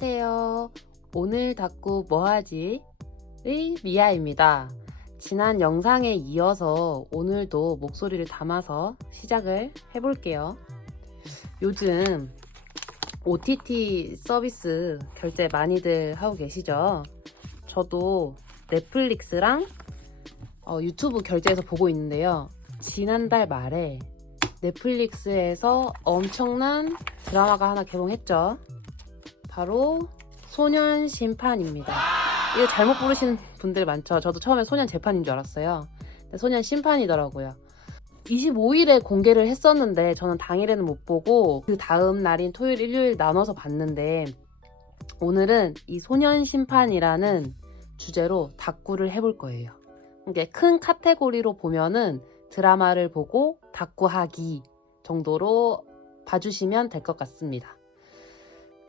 안녕하세요. 오늘 닦고 뭐하지? 의 미아입니다. 지난 영상에 이어서 오늘도 목소리를 담아서 시작을 해볼게요. 요즘 OTT 서비스 결제 많이들 하고 계시죠? 저도 넷플릭스랑 유튜브 결제해서 보고 있는데요. 지난달 말에 넷플릭스에서 엄청난 드라마가 하나 개봉했죠. 바로 소년 심판입니다. 이거 잘못 부르시는 분들 많죠. 저도 처음에 소년 재판인 줄 알았어요. 근데 소년 심판이더라고요. 25일에 공개를 했었는데 저는 당일에는 못 보고 그 다음 날인 토요일, 일요일 나눠서 봤는데 오늘은 이 소년 심판이라는 주제로 다꾸를 해볼 거예요. 이게 큰 카테고리로 보면은 드라마를 보고 다꾸하기 정도로 봐주시면 될 것 같습니다.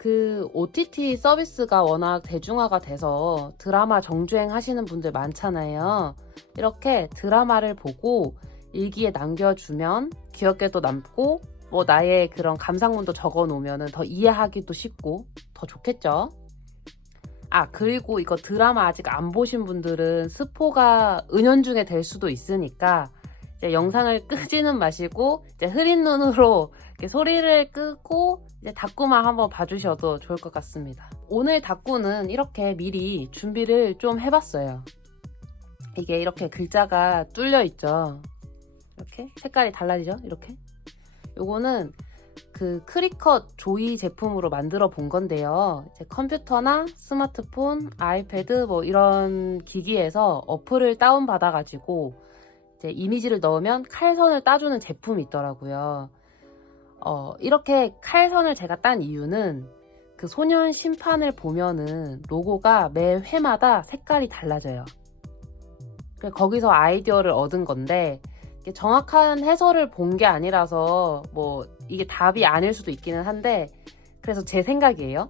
그 OTT 서비스가 워낙 대중화가 돼서 드라마 정주행 하시는 분들 많잖아요. 이렇게 드라마를 보고 일기에 남겨주면 기억에도 남고 뭐 나의 그런 감상문도 적어 놓으면 더 이해하기도 쉽고 더 좋겠죠. 그리고 이거 드라마 아직 안 보신 분들은 스포가 은연중에 될 수도 있으니까 이제 영상을 끄지는 마시고 이제 흐린 눈으로 이렇게 소리를 끄고 이제 다꾸만 한번 봐주셔도 좋을 것 같습니다. 오늘 다꾸는 이렇게 미리 준비를 좀 해봤어요. 이게 이렇게 글자가 뚫려 있죠. 이렇게 색깔이 달라지죠. 이렇게 요거는 그 크리컷 조이 제품으로 만들어 본 건데요. 이제 컴퓨터나 스마트폰, 아이패드 뭐 이런 기기에서 어플을 다운 받아 가지고 이제 이미지를 넣으면 칼선을 따주는 제품이 있더라고요. 이렇게 칼선을 제가 딴 이유는 그 소년 심판을 보면은 로고가 매 회마다 색깔이 달라져요. 거기서 아이디어를 얻은 건데 정확한 해설을 본 게 아니라서 뭐 이게 답이 아닐 수도 있기는 한데 그래서 제 생각이에요.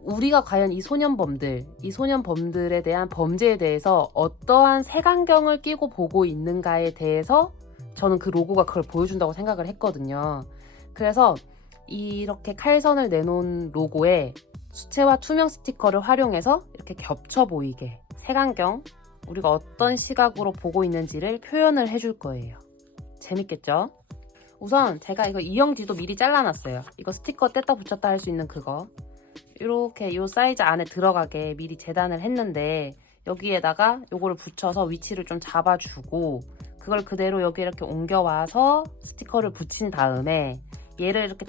우리가 과연 이 소년범들에 대한 범죄에 대해서 어떠한 색안경을 끼고 보고 있는가에 대해서 저는 그 로고가 그걸 보여준다고 생각을 했거든요. 그래서 이렇게 칼선을 내놓은 로고에 수채화 투명 스티커를 활용해서 이렇게 겹쳐 보이게 색안경, 우리가 어떤 시각으로 보고 있는지를 표현을 해줄 거예요. 재밌겠죠? 우선 제가 이거 이영지도 미리 잘라놨어요. 이거 스티커 뗐다 붙였다 할 수 있는 그거. 이렇게 이 사이즈 안에 들어가게 미리 재단을 했는데 여기에다가 요거를 붙여서 위치를 좀 잡아주고 그걸 그대로 여기 이렇게 옮겨와서 스티커를 붙인 다음에 얘를 이렇게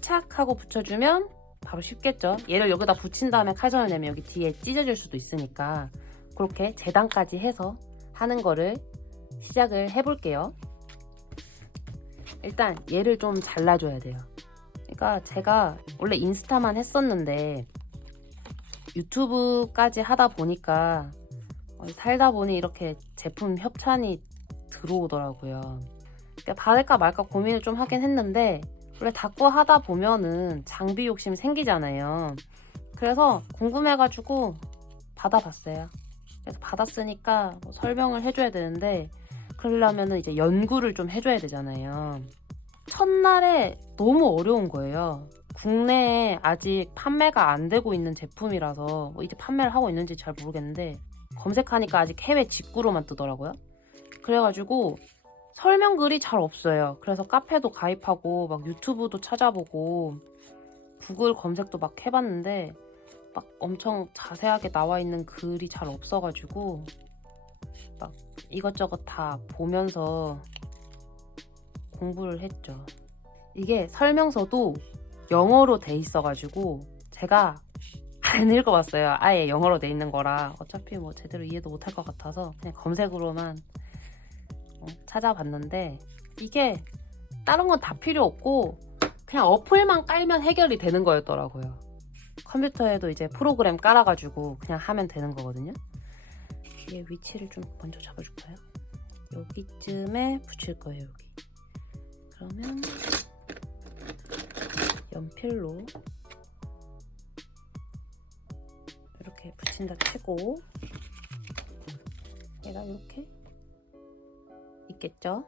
착 하고 붙여주면 바로 쉽겠죠? 얘를 여기다 붙인 다음에 칼선을 내면 여기 뒤에 찢어질 수도 있으니까 그렇게 재단까지 해서 하는 거를 시작을 해볼게요. 일단 얘를 좀 잘라줘야 돼요. 그러니까 제가 원래 인스타만 했었는데 유튜브까지 하다 보니까 살다 보니 이렇게 제품 협찬이 들어오더라고요. 그러니까 받을까 말까 고민을 좀 하긴 했는데 원래 다꾸 하다 보면은 장비 욕심 생기잖아요. 그래서 궁금해가지고 받아봤어요. 그래서 받았으니까 뭐 설명을 해줘야 되는데 그러려면 이제 연구를 좀 해줘야 되잖아요. 첫날에 너무 어려운 거예요. 국내에 아직 판매가 안 되고 있는 제품이라서 이제 판매를 하고 있는지 잘 모르겠는데 검색하니까 아직 해외 직구로만 뜨더라고요. 그래가지고 설명글이 잘 없어요. 그래서 카페도 가입하고 막 유튜브도 찾아보고 구글 검색도 막 해봤는데 막 엄청 자세하게 나와 있는 글이 잘 없어가지고 막 이것저것 다 보면서 공부를 했죠. 이게 설명서도 영어로 돼 있어가지고 제가 안 읽어봤어요. 아예 영어로 돼 있는 거라 어차피 뭐 제대로 이해도 못할 것 같아서 그냥 검색으로만 찾아봤는데 이게 다른 건 다 필요 없고 그냥 어플만 깔면 해결이 되는 거였더라고요. 컴퓨터에도 이제 프로그램 깔아가지고 그냥 하면 되는 거거든요. 이게 위치를 좀 먼저 잡아줄까요? 여기쯤에 붙일 거예요. 여기. 그러면 연필로 이렇게 붙인다 치고 얘가 이렇게 있겠죠?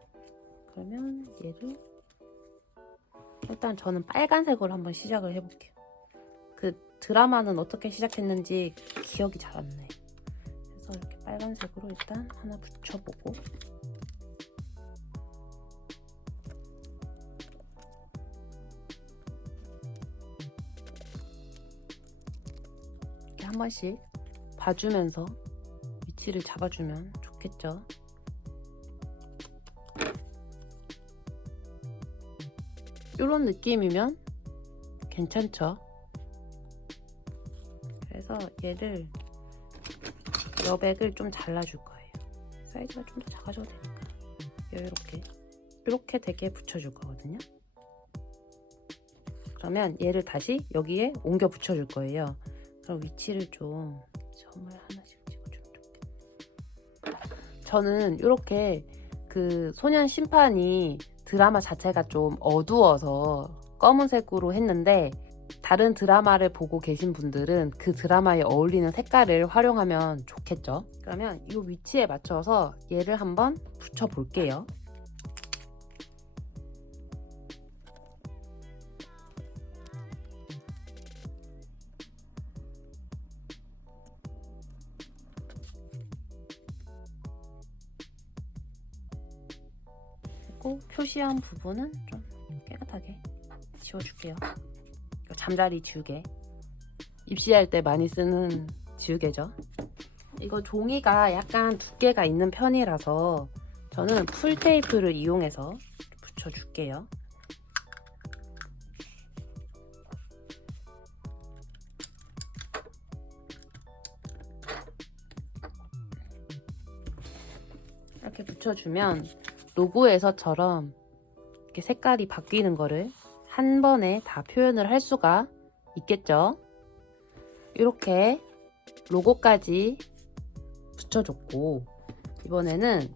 그러면 얘를 일단 저는 빨간색으로 한번 시작을 해볼게요. 그 드라마는 어떻게 시작했는지 기억이 잘 안 나요. 그래서 이렇게 빨간색으로 일단 하나 붙여보고, 이렇게 한 번씩 봐주면서 위치를 잡아주면 좋겠죠. 이런 느낌이면 괜찮죠. 그래서 얘를 여백을 좀 잘라줄 거예요. 사이즈가 좀 더 작아져도 되니까 이렇게 되게 붙여줄 거거든요. 그러면 얘를 다시 여기에 옮겨 붙여줄 거예요. 그럼 위치를 좀 점을 하나씩 찍어주면 좋겠다. 저는 이렇게 그 소년 심판이 드라마 자체가 좀 어두워서 검은색으로 했는데, 다른 드라마를 보고 계신 분들은 그 드라마에 어울리는 색깔을 활용하면 좋겠죠. 그러면 이 위치에 맞춰서 얘를 한번 붙여 볼게요. 그리고 표시한 부분은 좀 깨끗하게 지워줄게요. 잠자리 지우개, 입시할 때 많이 쓰는 지우개죠. 이거 종이가 약간 두께가 있는 편이라서 저는 풀테이프를 이용해서 붙여줄게요. 이렇게 붙여주면 로고에서처럼 이렇게 색깔이 바뀌는 거를 한 번에 다 표현을 할 수가 있겠죠. 이렇게 로고까지 붙여줬고, 이번에는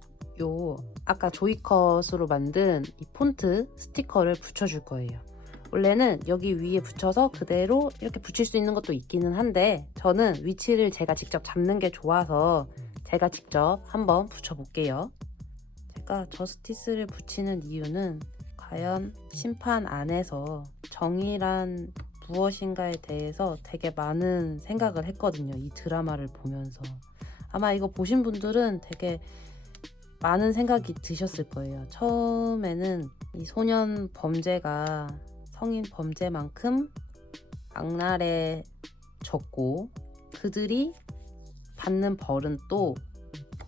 아까 조이컷으로 만든 이 폰트 스티커를 붙여줄 거예요. 원래는 여기 위에 붙여서 그대로 이렇게 붙일 수 있는 것도 있기는 한데, 저는 위치를 제가 직접 잡는 게 좋아서 제가 직접 한번 붙여볼게요. 제가 저스티스를 붙이는 이유는 과연 심판 안에서 정의란 무엇인가에 대해서 되게 많은 생각을 했거든요. 이 드라마를 보면서. 아마 이거 보신 분들은 되게 많은 생각이 드셨을 거예요. 처음에는 이 소년 범죄가 성인 범죄만큼 악랄해졌고, 그들이 받는 벌은 또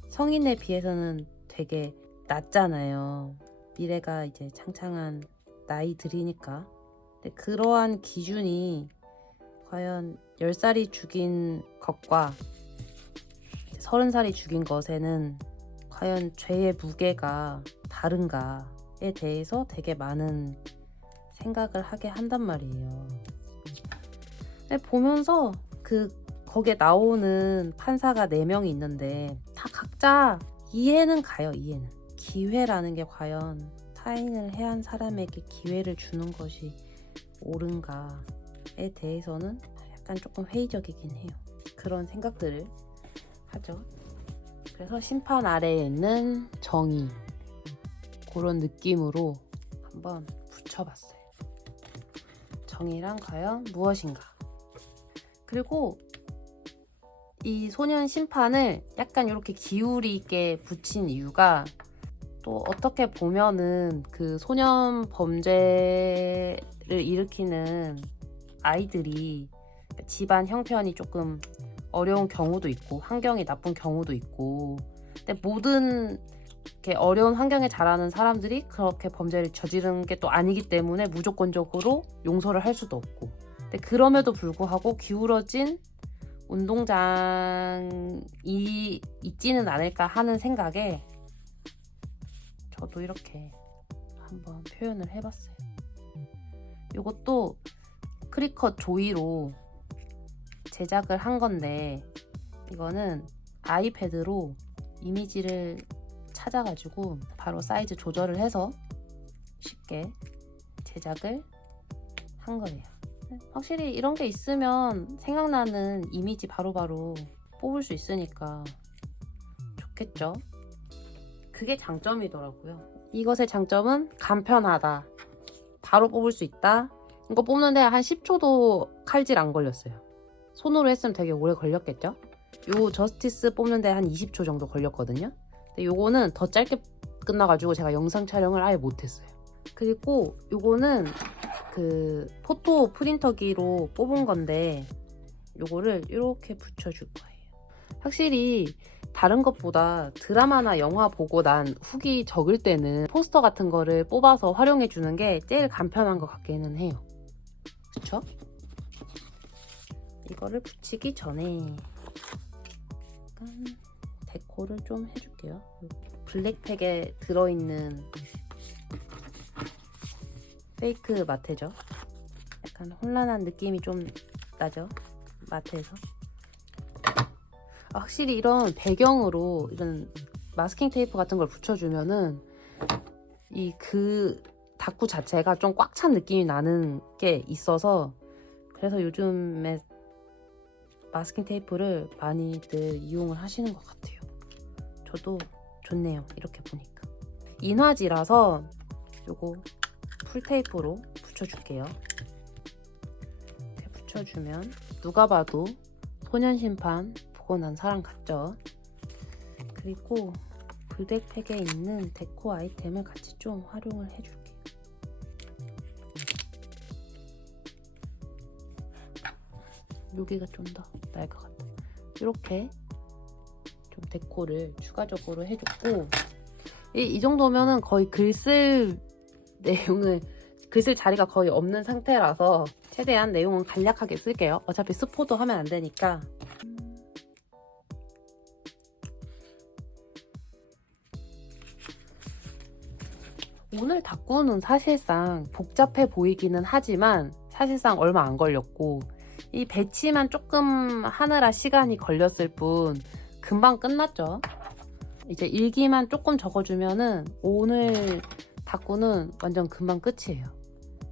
성인에 비해서는 되게 낮잖아요. 미래가 이제 창창한 나이들이니까. 근데 그러한 기준이 과연 10살이 죽인 것과 30살이 죽인 것에는 과연 죄의 무게가 다른가에 대해서 되게 많은 생각을 하게 한단 말이에요. 근데 보면서 거기에 나오는 판사가 4명이 있는데 다 각자 이해는 가요. 이해는. 기회라는 게 과연 타인을 해한 사람에게 기회를 주는 것이 옳은가에 대해서는 약간 조금 회의적이긴 해요. 그런 생각들을 하죠. 그래서 심판 아래에 있는 정의, 그런 느낌으로 한번 붙여봤어요. 정의란 과연 무엇인가. 그리고 이 소년 심판을 약간 이렇게 기울이 있게 붙인 이유가, 또 어떻게 보면은 그 소년 범죄를 일으키는 아이들이 집안 형편이 조금 어려운 경우도 있고 환경이 나쁜 경우도 있고, 근데 모든 이렇게 어려운 환경에 자라는 사람들이 그렇게 범죄를 저지르는 게 또 아니기 때문에 무조건적으로 용서를 할 수도 없고, 근데 그럼에도 불구하고 기울어진 운동장이 있지는 않을까 하는 생각에 저도 이렇게 한번 표현을 해봤어요. 이것도 크리컷 조이로 제작을 한 건데, 이거는 아이패드로 이미지를 찾아가지고 바로 사이즈 조절을 해서 쉽게 제작을 한 거예요. 확실히 이런 게 있으면 생각나는 이미지 바로바로 뽑을 수 있으니까 좋겠죠. 그게 장점이더라고요. 이것의 장점은 간편하다, 바로 뽑을 수 있다. 이거 뽑는데 한 10초도 칼질 안 걸렸어요. 손으로 했으면 되게 오래 걸렸겠죠? 요 저스티스 뽑는데 한 20초 정도 걸렸거든요. 근데 요거는 더 짧게 끝나가지고 제가 영상 촬영을 아예 못했어요. 그리고 요거는 그 포토 프린터기로 뽑은 건데 요거를 이렇게 붙여줄 거예요. 확실히 다른 것보다 드라마나 영화 보고 난 후기 적을 때는 포스터 같은 거를 뽑아서 활용해 주는 게 제일 간편한 것 같기는 해요. 그쵸? 이거를 붙이기 전에 약간 데코를 좀 해줄게요. 블랙팩에 들어있는 페이크 마테죠. 약간 혼란한 느낌이 좀 나죠, 마트에서. 확실히 이런 배경으로 이런 마스킹 테이프 같은 걸 붙여주면은 이 그 다꾸 자체가 좀 꽉 찬 느낌이 나는 게 있어서, 그래서 요즘에 마스킹 테이프를 많이들 이용을 하시는 것 같아요. 저도 좋네요, 이렇게 보니까. 인화지라서 요거 풀테이프로 붙여줄게요. 이렇게 붙여주면 누가 봐도 소년심판 보고 난 사람 같죠? 그리고 블랙팩에 있는 데코 아이템을 같이 좀 활용을 해줄게요. 여기가 좀 더 나을 것 같아요. 이렇게 좀 데코를 추가적으로 해줬고, 이 정도면은 거의 글 쓸 내용을, 글 쓸 자리가 거의 없는 상태라서 최대한 내용은 간략하게 쓸게요. 어차피 스포도 하면 안 되니까. 오늘 다꾸는 사실상 복잡해 보이기는 하지만 사실상 얼마 안 걸렸고, 이 배치만 조금 하느라 시간이 걸렸을 뿐 금방 끝났죠. 이제 일기만 조금 적어주면은 오늘 다꾸는 완전 금방 끝이에요.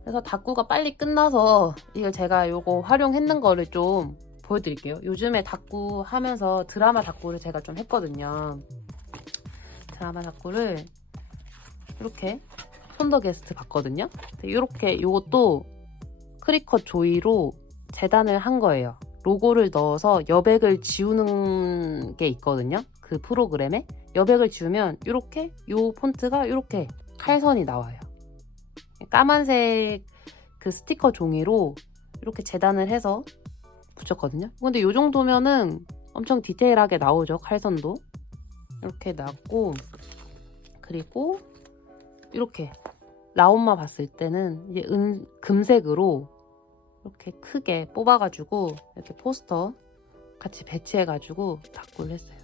그래서 다꾸가 빨리 끝나서 이걸 제가 요거 활용했는 거를 좀 보여드릴게요. 요즘에 다꾸 하면서 드라마 다꾸를 제가 좀 했거든요. 드라마 다꾸를 이렇게 폰더 게스트 봤거든요. 이렇게 요것도 크리컷 조이로 재단을 한 거예요. 로고를 넣어서 여백을 지우는 게 있거든요. 그 프로그램에 여백을 지우면 이렇게 요 폰트가 이렇게 칼선이 나와요. 까만색 그 스티커 종이로 이렇게 재단을 해서 붙였거든요. 근데 요 정도면은 엄청 디테일하게 나오죠, 칼선도. 이렇게 나왔고, 그리고 이렇게 라온마 봤을 때는 이제 금색으로 이렇게 크게 뽑아가지고 이렇게 포스터 같이 배치해가지고 다꾸를 했어요.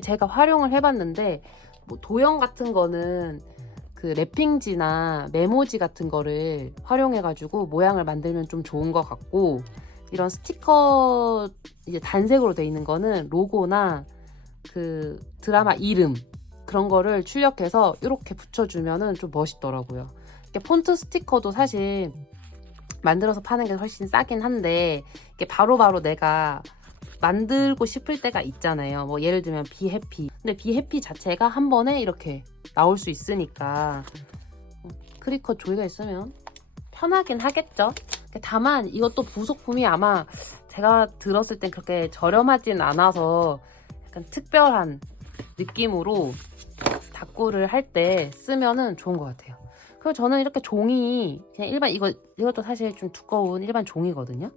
제가 활용을 해봤는데, 뭐 도형 같은 거는 그 랩핑지나 메모지 같은 거를 활용해가지고 모양을 만들면 좀 좋은 것 같고, 이런 스티커 이제 단색으로 돼 있는 거는 로고나 그 드라마 이름 그런 거를 출력해서 이렇게 붙여주면은 좀 멋있더라고요. 이렇게 폰트 스티커도 사실 만들어서 파는 게 훨씬 싸긴 한데, 이게 바로바로 내가 만들고 싶을 때가 있잖아요. 뭐 예를 들면 비해피. 근데 비해피 자체가 한 번에 이렇게 나올 수 있으니까 크리컷 조이가 있으면 편하긴 하겠죠. 다만 이것도 부속품이 아마 제가 들었을 땐 그렇게 저렴하진 않아서 약간 특별한 느낌으로 다꾸를 할 때 쓰면은 좋은 것 같아요. 그리고 저는 이렇게 종이 그냥 일반 이것도 사실 좀 두꺼운 일반 종이거든요.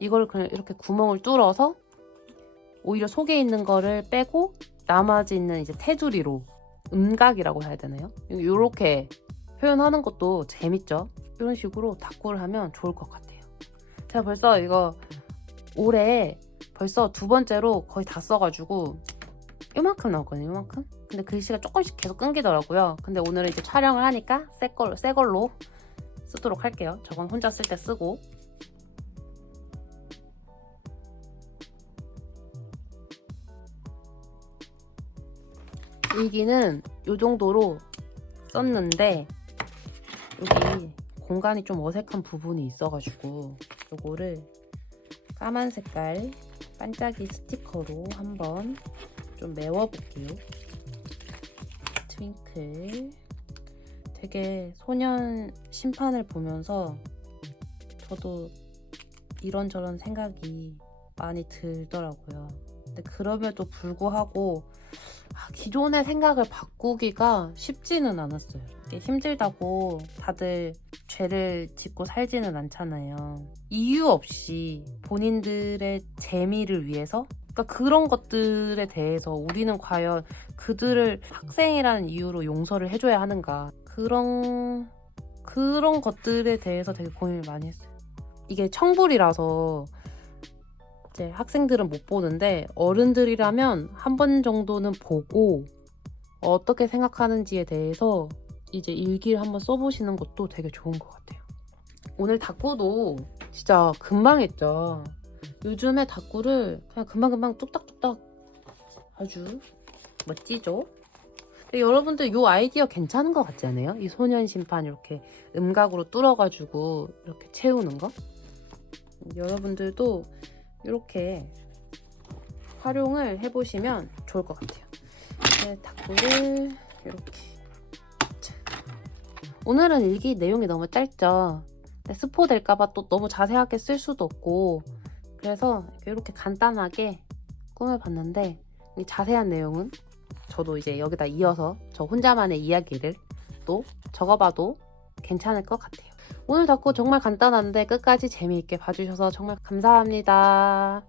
이걸 그냥 이렇게 구멍을 뚫어서 오히려 속에 있는 거를 빼고 나머지 있는 이제 테두리로, 음각이라고 해야 되나요? 이렇게 표현하는 것도 재밌죠. 이런 식으로 다꾸를 하면 좋을 것 같아요. 제가 벌써 이거 올해 벌써 두 번째로 거의 다 써가지고 요만큼 나왔거든요, 요만큼. 근데 글씨가 조금씩 계속 끊기더라고요. 근데 오늘은 이제 촬영을 하니까 새 걸로 쓰도록 할게요. 저건 혼자 쓸 때 쓰고. 일기는 요 정도로 썼는데, 여기 공간이 좀 어색한 부분이 있어가지고 요거를 까만 색깔 반짝이 스티커로 한번 좀 메워볼게요. 트윙클. 되게 소년 심판을 보면서 저도 이런저런 생각이 많이 들더라고요. 근데 그럼에도 불구하고 기존의 생각을 바꾸기가 쉽지는 않았어요. 이게 힘들다고 다들 죄를 짓고 살지는 않잖아요. 이유 없이 본인들의 재미를 위해서, 그러니까 그런 것들에 대해서 우리는 과연 그들을 학생이라는 이유로 용서를 해줘야 하는가, 그런 것들에 대해서 되게 고민을 많이 했어요. 이게 청불이라서 이제 학생들은 못 보는데 어른들이라면 한 번 정도는 보고 어떻게 생각하는지에 대해서 이제 일기를 한번 써보시는 것도 되게 좋은 것 같아요. 오늘 다꾸도 진짜 금방 했죠. 요즘에 다꾸를 그냥 금방금방 뚝딱뚝딱 아주 멋지죠? 근데 여러분들 이 아이디어 괜찮은 것 같지 않아요? 이 소년 심판 이렇게 음각으로 뚫어가지고 이렇게 채우는 거? 여러분들도 이렇게 활용을 해보시면 좋을 것 같아요. 다꾸를 이렇게. 오늘은 일기 내용이 너무 짧죠. 스포 될까봐 또 너무 자세하게 쓸 수도 없고, 그래서 이렇게 간단하게 꾸며봤는데, 이 자세한 내용은 저도 이제 여기다 이어서 저 혼자만의 이야기를 또 적어봐도 괜찮을 것 같아요. 오늘 다꾸 정말 간단한데 끝까지 재미있게 봐주셔서 정말 감사합니다.